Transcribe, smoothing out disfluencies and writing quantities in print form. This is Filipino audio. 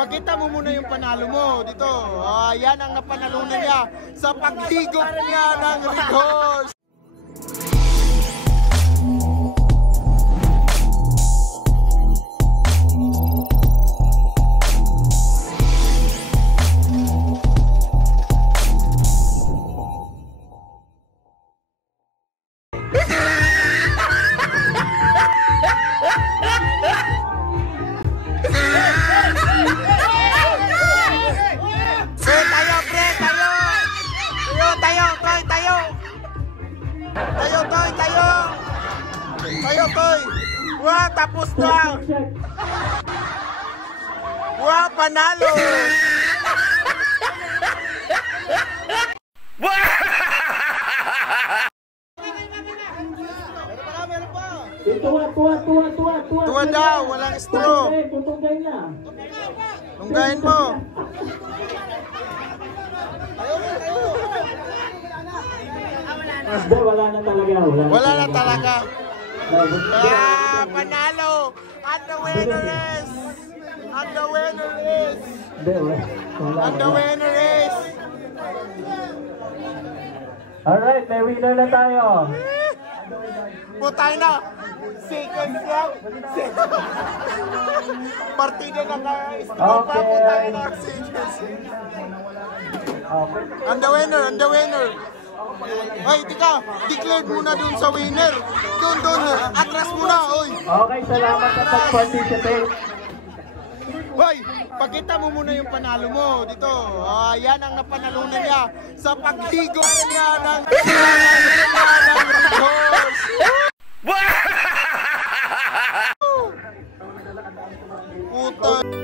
pakita mo muna yung panalo mo dito. Yan ang napanalunan niya sa paghigop niya ng red horse. Tayo, Toy! Wah, tapos na! Wah, panalo! Tuwa daw, walang straw. Tunggayin mo. Wala na talaga. Wala na talaga. Panalo! And the winner is... Alright, may winner na tayo. Putay na! Seconds lang! Partida na guys! Okay. Putay na! Seconds! And the winner! Ay, tika! Declared muna dun sa winner! Doon! Atras muna! Oy! Okay, salamat sa pag-participate. Hoy! Pakita mo muna yung panalo mo dito. Yan ang napanalunan niya sa paghigop niya ng red horse! Puta!